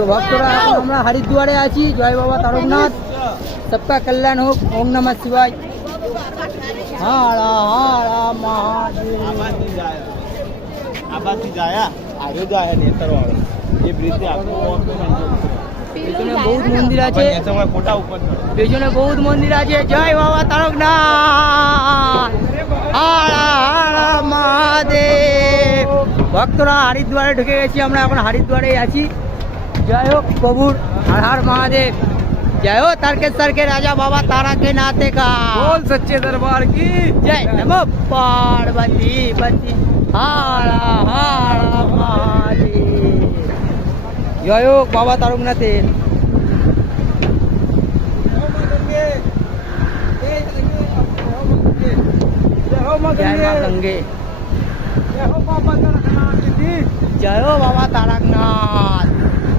तो भक्तों আমরা हरिद्वारे আছি जय बाबा तारकनाथ सबका कल्याण हो ओम नमः शिवाय हर हर महादेव આબાથી જાયા આજો જાયા નેતરવાળો એ બ્રિજ આખો পেছনে বহুত মন্দির আছে નેતરવાળા ફોટા ઉપર পেছনে বহুত মন্দির আছে জয় বাবা তারকনাথ হর হর মহাদেব ভক্তরা হরিদ্বারে ঢুকে গেছি আমরা এখন হরিদ্বারে আছি জয় হোক প্রভুর হর হর মহাদেব जय हो तारकेश्वर के राजा बाबा तारा के नाते का બોલ સચ્ચે દરબાર की जय नमो पार्वती पति हर हर महादेव जय हो बाबा तारकनाथे जय मां गंगे जय हो बाबा तारकनाथ